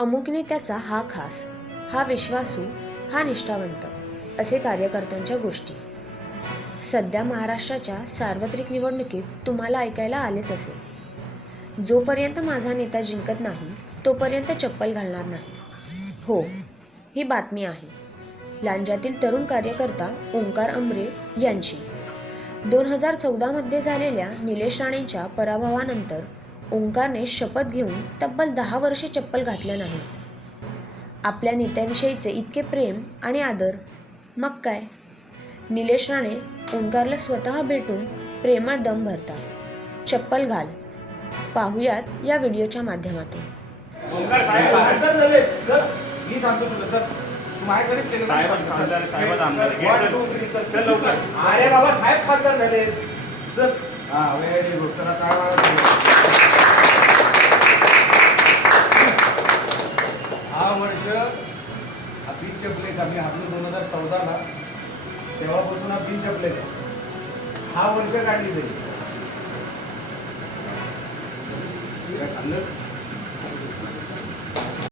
अमुक नेत्याचा हा खास हा विश्वासू हा निष्ठावंत असे कार्यकर्त्यांच्या गोष्टी. सध्या महाराष्ट्राच्या सार्वत्रिक निवडणुकीत तुम्हाला ऐकायला आलेच असेल. जोपर्यंत माझा नेता जिंकत नाही तोपर्यंत चप्पल घालणार नाही. हो ही बातमी आहे. लांजातील तरुण कार्यकर्ता ओंकार अमरे यांची. दोन हजार चौदामध्ये झालेल्या निलेश राणेंच्या पराभवानंतर ओंकारने शपथ घेऊन तब्बल दहा वर्षे चप्पल घातल्या नाहीत. आपल्या नेत्याविषयीचे इतके प्रेम आणि आदर. मग काय? निलेश राणे ओंकारला स्वतः भेटून प्रेमळ दम भरतात चप्पल घाल. पाहुयात या व्हिडिओच्या माध्यमातून. ओंकार साहेब खासदार झाले. मी सांगतो तुला सर तू माझ्याकडेच केलं साहेब खासदार, साहेब आमदार. One, two, three, sir. चल लवकर. अरे बाबा साहेब खासदार झाले सर हा वेळ गुड चला काय मारा हा वर्ष हा बीज चपले का मी हातून दोन हजार चौदाला तेव्हापासून हा बीज चपले हा वर्ष काढली तरी.